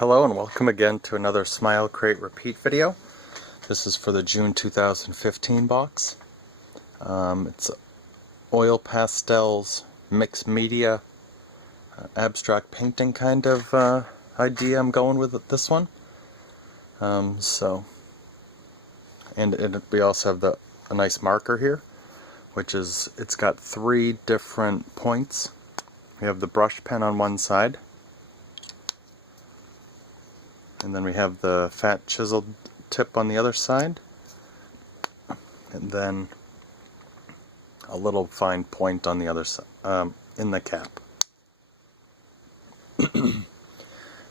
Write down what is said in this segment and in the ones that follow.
Hello and welcome again to another Smile Create Repeat video. This is for the June 2015 box. It's oil pastels, mixed media, abstract painting kind of idea I'm going with this one. We also have a nice marker here, which is, it's got 3 different points. We have the brush pen on one side, and then we have the fat chiseled tip on the other side, and then a little fine point on the other side, in the cap.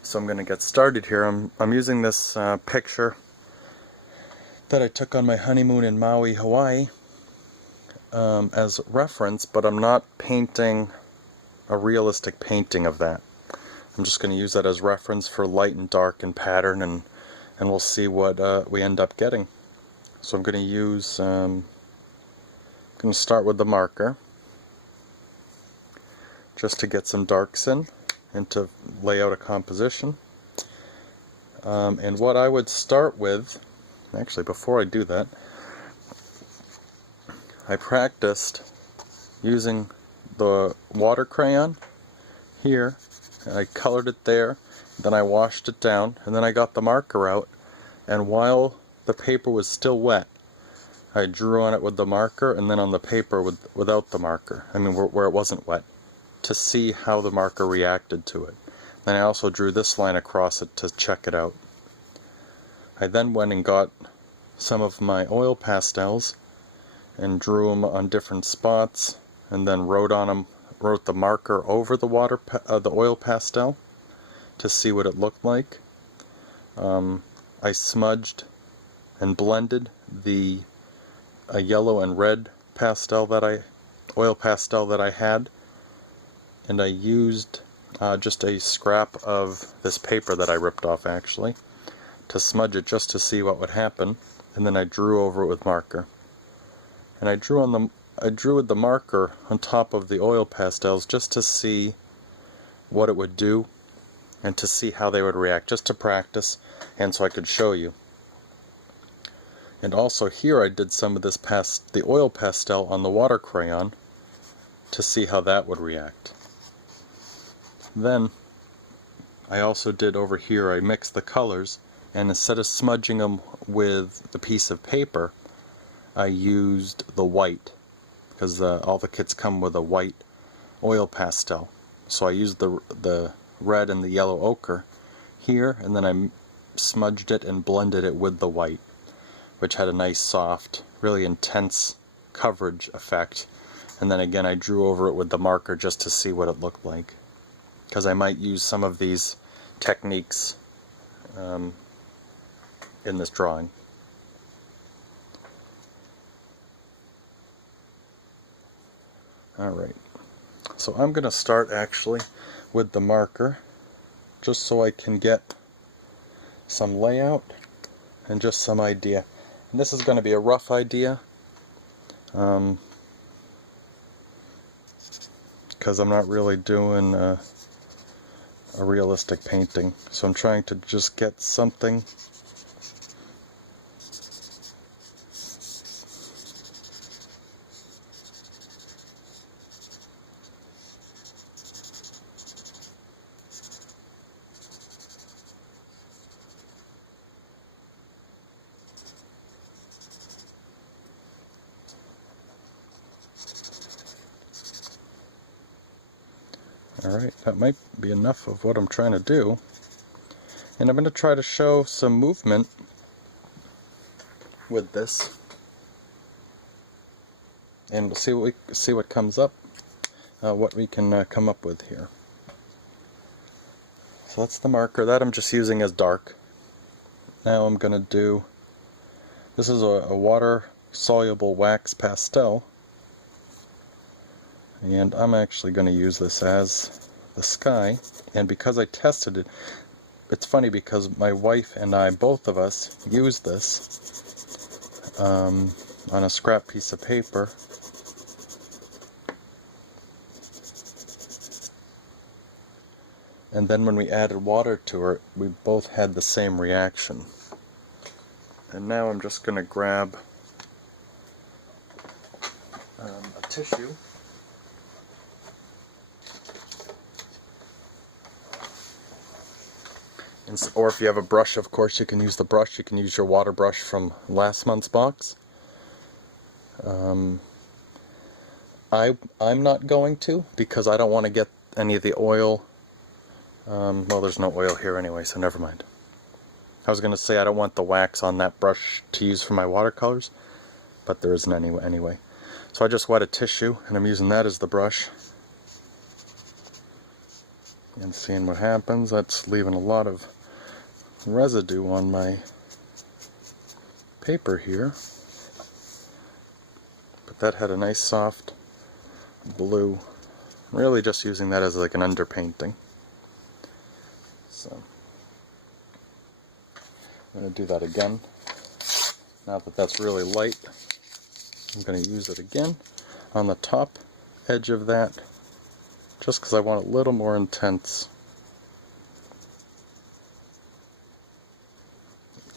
So I'm going to get started here. I'm using this picture that I took on my honeymoon in Maui, Hawaii, as reference, but I'm not painting a realistic painting of that. I'm just going to use that as reference for light and dark and pattern, and we'll see what we end up getting. So I'm going to use, I'm going to start with the marker, just to get some darks in and to lay out a composition. And what I would start with, actually before I do that, I practiced using the water crayon here. I colored it there, then I washed it down, and then I got the marker out, and while the paper was still wet, I drew on it with the marker, and then on the paper without the marker, I mean where it wasn't wet, to see how the marker reacted to it. Then I also drew this line across it to check it out. I then went and got some of my oil pastels and drew them on different spots, and then wrote the marker over the oil pastel to see what it looked like. I smudged and blended the yellow and red oil pastel that I had, and I used just a scrap of this paper that I ripped off actually to smudge it just to see what would happen, and then I drew over it with marker. And I drew with the marker on top of the oil pastels just to see what it would do and to see how they would react, just to practice and so I could show you. And also here I did some of the oil pastel on the water crayon to see how that would react. Then I also did over here, I mixed the colors, and instead of smudging them with the piece of paper, I used the white, because all the kits come with a white oil pastel. So I used the red and the yellow ochre here, and then I smudged it and blended it with the white, which had a nice soft, really intense coverage effect. And then again I drew over it with the marker just to see what it looked like, because I might use some of these techniques in this drawing. Alright, so I'm going to start actually with the marker, just so I can get some layout and just some idea. And this is going to be a rough idea, because I'm not really doing a realistic painting, so I'm trying to just get something Alright, that might be enough of what I'm trying to do. And I'm going to try to show some movement with this. And we'll see what comes up, what we can come up with here. So that's the marker. That I'm just using as dark. Now I'm going to do, this is a water-soluble wax pastel. And I'm actually going to use this as the sky, and because I tested it, it's funny because my wife and I, both of us, used this on a scrap piece of paper, and then when we added water to it, we both had the same reaction. And now I'm just going to grab a tissue. Or if you have a brush, of course, you can use the brush. You can use your water brush from last month's box. I'm not going to, because I don't want to get any of the oil. Well, there's no oil here anyway, so never mind. I was going to say I don't want the wax on that brush to use for my watercolors, but there isn't any anyway. So I just wet a tissue, and I'm using that as the brush. And seeing what happens, that's leaving a lot of residue on my paper here. But that had a nice soft blue. Really just using that as like an underpainting. So I'm going to do that again. Now that that's really light, I'm going to use it again on the top edge of that, just because I want a little more intense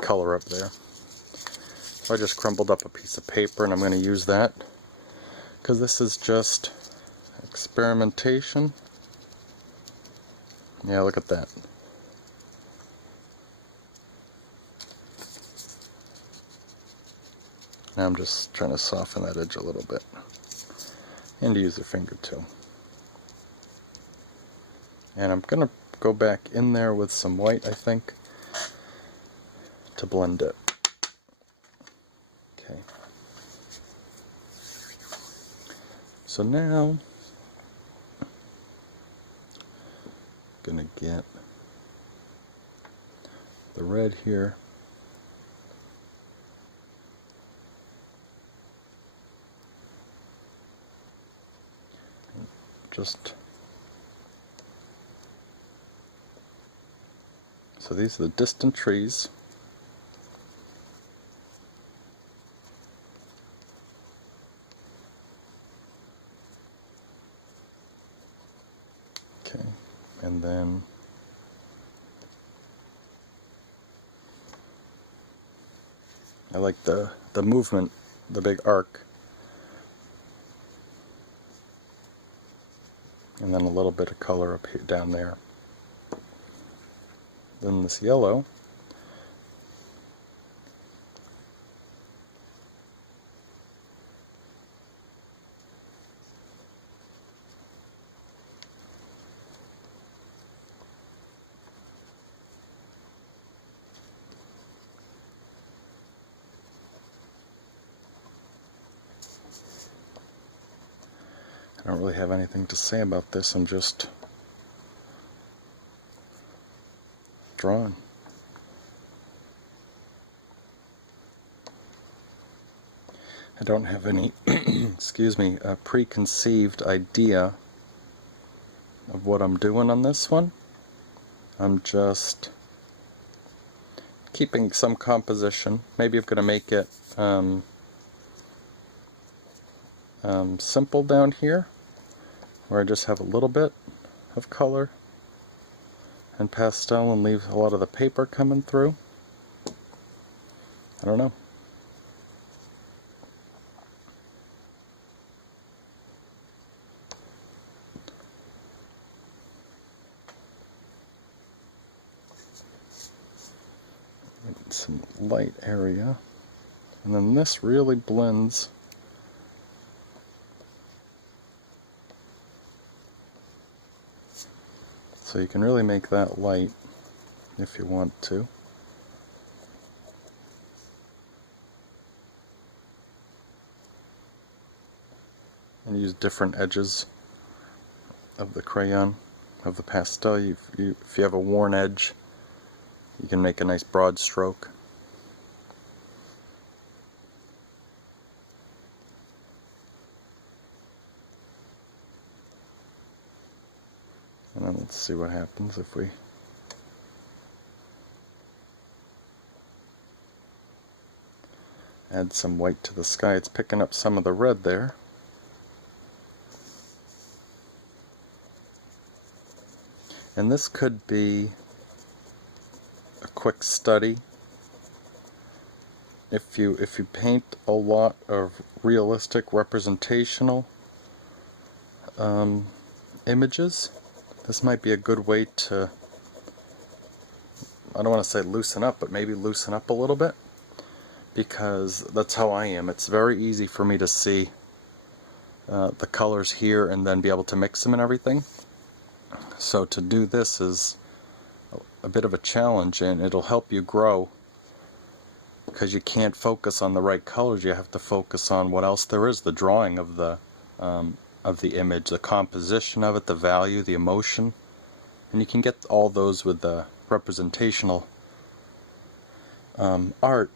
color up there. So I just crumpled up a piece of paper, and I'm going to use that because this is just experimentation. Yeah, look at that. Now I'm just trying to soften that edge a little bit, and use your finger too. And I'm going to go back in there with some white, I think, to blend it. Okay. So now I'm going to get the red here. So these are the distant trees. Okay, and then I like the movement, the big arc. And then a little bit of color up here, down there. Then this yellow. I don't really have anything to say about this, I'm just drawing. I don't have any, excuse me, a preconceived idea of what I'm doing on this one. I'm just keeping some composition. Maybe I'm going to make it simple down here, where I just have a little bit of color and pastel and leave a lot of the paper coming through. I don't know. Some light area, and then this really blends. So you can really make that light if you want to. And use different edges of the crayon, of the pastel. If you have a worn edge, you can make a nice broad stroke. And then let's see what happens if we add some white to the sky. It's picking up some of the red there. And this could be a quick study. If you paint a lot of realistic representational images, this might be a good way to, I don't want to say loosen up, but maybe loosen up a little bit, because that's how I am. It's very easy for me to see the colors here and then be able to mix them and everything. So to do this is a bit of a challenge, and it'll help you grow, because you can't focus on the right colors. You have to focus on what else there is, the drawing of the image, the composition of it, the value, the emotion, and you can get all those with the representational art.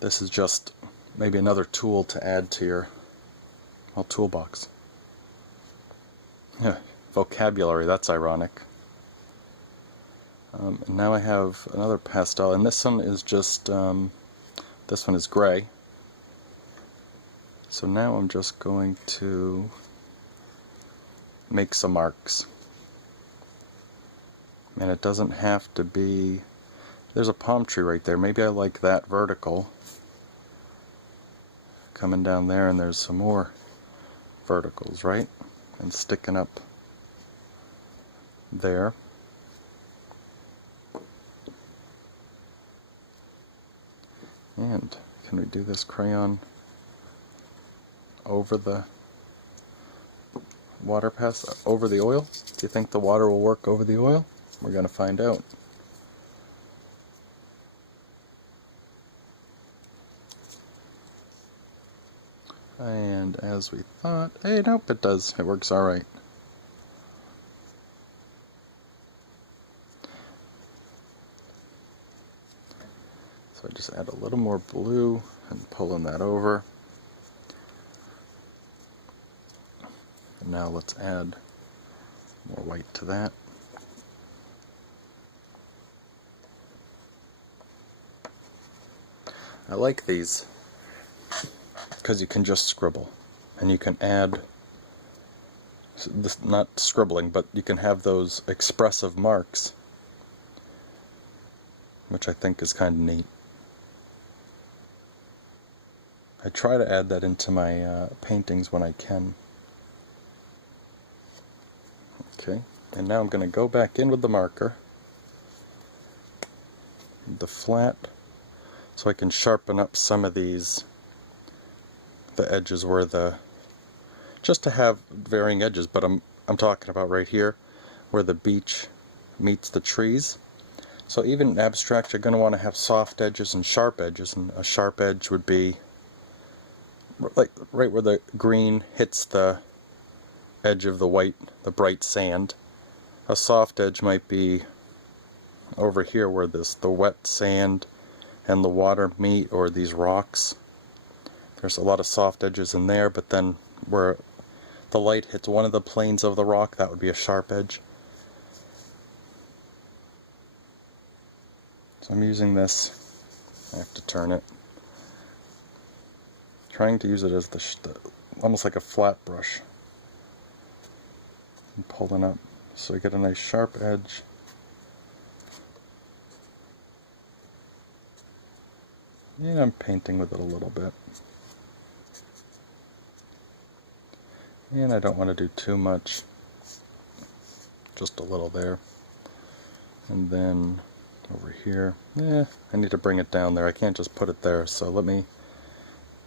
This is just maybe another tool to add to your toolbox. Yeah, vocabulary, that's ironic. And now I have another pastel, and this one is just, this one is gray. So now I'm just going to make some marks. And it doesn't have to be, there's a palm tree right there, maybe I like that vertical. Coming down there, and there's some more verticals, right? And sticking up there. And can we do this crayon over the water over the oil? Do you think the water will work over the oil? We're going to find out. And as we thought, hey, nope, it does. It works alright. So I just add a little more blue and pulling that over. And now let's add more white to that. I like these because you can just scribble, and you can add, this, not scribbling, but you can have those expressive marks, which I think is kind of neat. I try to add that into my paintings when I can. Okay, and now I'm going to go back in with the marker, the flat, so I can sharpen up some of these, the edges where the, just to have varying edges, but I'm talking about right here where the beach meets the trees. So even in abstract, you're going to want to have soft edges and sharp edges, and a sharp edge would be like right where the green hits the edge of the white, the bright sand. A soft edge might be over here where the wet sand and the water meet, or these rocks. There's a lot of soft edges in there, but then where the light hits one of the planes of the rock, that would be a sharp edge. So I'm using this. I have to turn it. Trying to use it as the almost like a flat brush. And pulling up so I get a nice sharp edge. And I'm painting with it a little bit. And I don't want to do too much, just a little there. And then over here, I need to bring it down there. I can't just put it there, so let me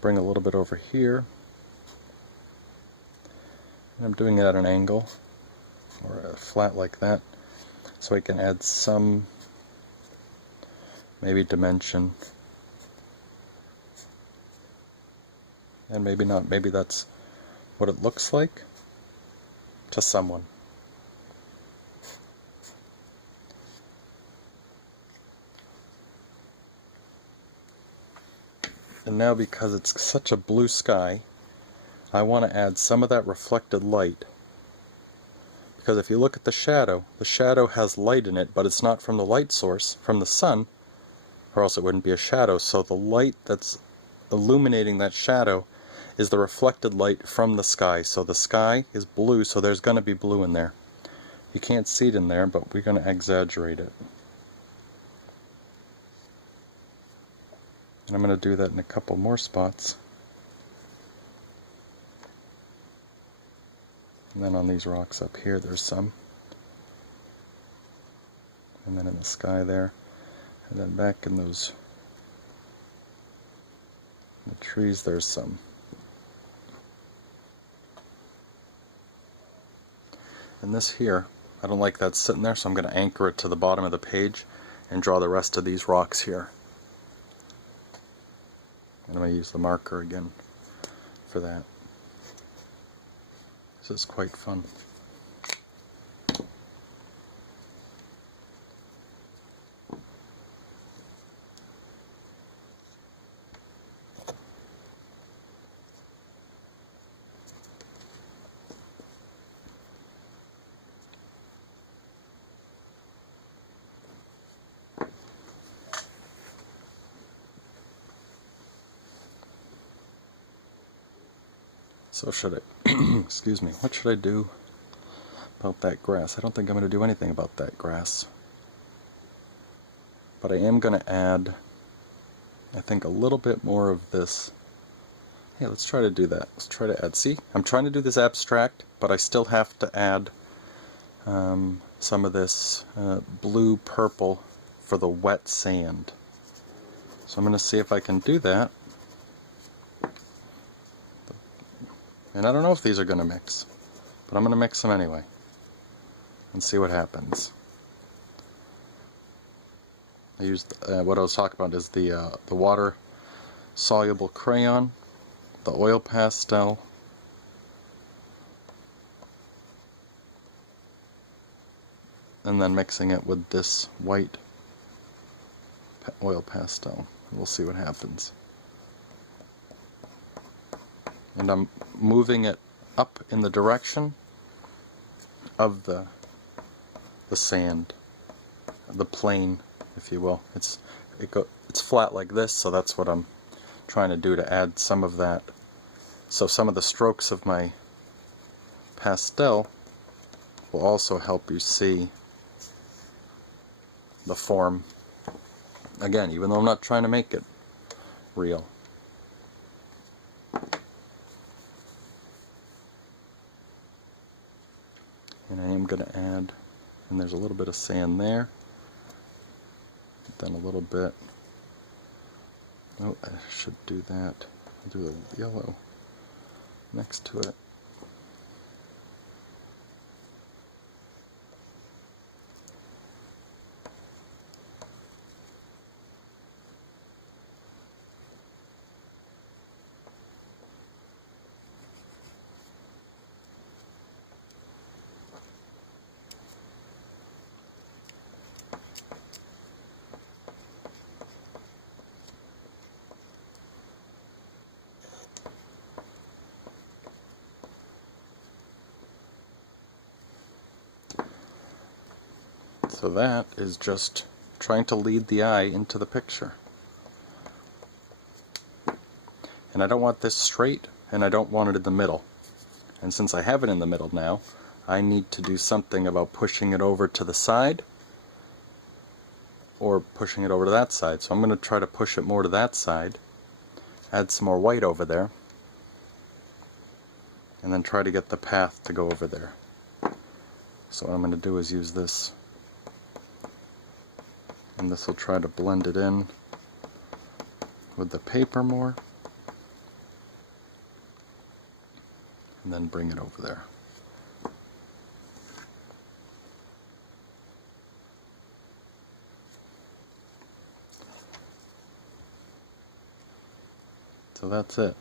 bring a little bit over here. And I'm doing it at an angle, or a flat like that, so I can add some, maybe dimension. And maybe not, maybe that's what it looks like to someone. And now, because it's such a blue sky, I want to add some of that reflected light. Because if you look at the shadow has light in it, but it's not from the light source, from the sun, or else it wouldn't be a shadow. So the light that's illuminating that shadow is the reflected light from the sky. So the sky is blue, so there's going to be blue in there. You can't see it in there, but we're going to exaggerate it. And I'm going to do that in a couple more spots. And then on these rocks up here, there's some. And then in the sky there. And then back in those the trees, there's some. And this here, I don't like that sitting there, so I'm going to anchor it to the bottom of the page and draw the rest of these rocks here. And I'm going to use the marker again for that. This is quite fun. So should I, excuse me, what should I do about that grass? I don't think I'm going to do anything about that grass. But I am going to add, I think, a little bit more of this. Hey, let's try to do that. Let's try to add, see, I'm trying to do this abstract, but I still have to add some of this blue-purple for the wet sand. So I'm going to see if I can do that. And I don't know if these are going to mix, but I'm going to mix them anyway and see what happens. I used what I was talking about is the water soluble crayon, the oil pastel, and then mixing it with this white oil pastel. We'll see what happens. And I'm moving it up in the direction of the sand, the plane, if you will. It's flat like this, so that's what I'm trying to do, to add some of that. So some of the strokes of my pastel will also help you see the form. Again, even though I'm not trying to make it real. And I am going to add, and there's a little bit of sand there, then a little bit, oh, I should do that, I'll do the yellow next to it. So that is just trying to lead the eye into the picture. And I don't want this straight, and I don't want it in the middle. And since I have it in the middle now, I need to do something about pushing it over to the side, or pushing it over to that side. So I'm going to try to push it more to that side, add some more white over there, and then try to get the path to go over there. So what I'm going to do is use this, and this will try to blend it in with the paper more, and then bring it over there. So that's it.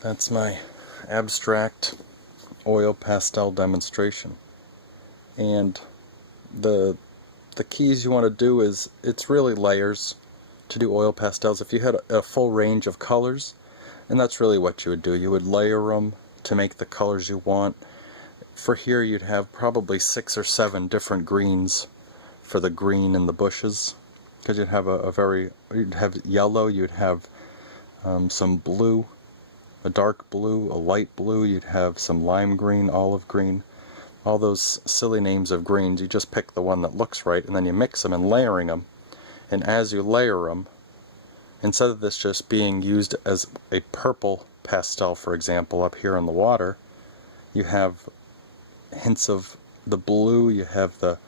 That's my abstract oil pastel demonstration. And the keys you want to do is, it's really layers to do oil pastels. If you had a full range of colors, and that's really what you would do, you would layer them to make the colors you want. For here you'd have probably 6 or 7 different greens for the green in the bushes, because you'd have you'd have yellow, you'd have some blue, a dark blue, a light blue, you'd have some lime green, olive green, all those silly names of greens. You just pick the one that looks right, and then you mix them and layering them. And as you layer them, instead of this just being used as a purple pastel, for example, up here in the water, you have hints of the blue, you have the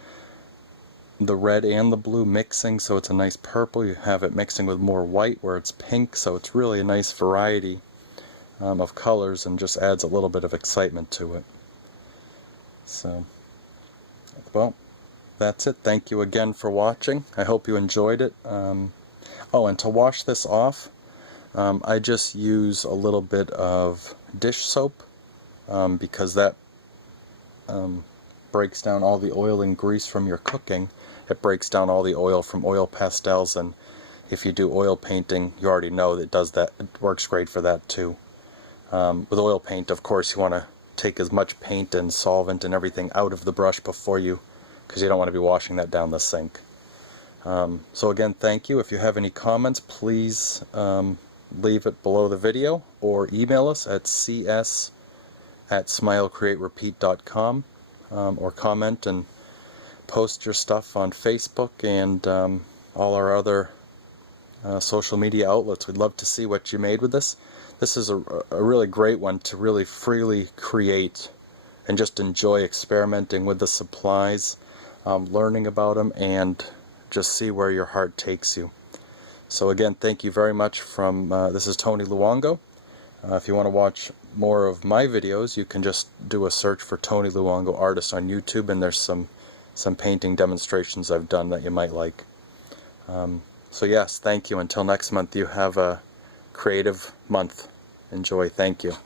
red and the blue mixing, so it's a nice purple. You have it mixing with more white where it's pink, so it's really a nice variety of colors, and just adds a little bit of excitement to it. So, well, that's it. Thank you again for watching. I hope you enjoyed it. Oh, and to wash this off, I just use a little bit of dish soap, because that breaks down all the oil and grease from your cooking. It breaks down all the oil from oil pastels, and if you do oil painting, you already know that it does that. It works great for that too. With oil paint, of course, you want to take as much paint and solvent and everything out of the brush before you, because you don't want to be washing that down the sink. So again, thank you. If you have any comments, please leave it below the video, or email us at cs@smilecreaterepeat.com, or comment and post your stuff on Facebook and all our other social media outlets. We'd love to see what you made with this. This is a really great one to really freely create and just enjoy experimenting with the supplies, learning about them, and just see where your heart takes you. So again, thank you very much from, this is Tony Luongo. If you want to watch more of my videos, you can just do a search for Tony Luongo Artist on YouTube, and there's some painting demonstrations I've done that you might like. So yes, thank you. Until next month, you have a creative month. Enjoy. Thank you.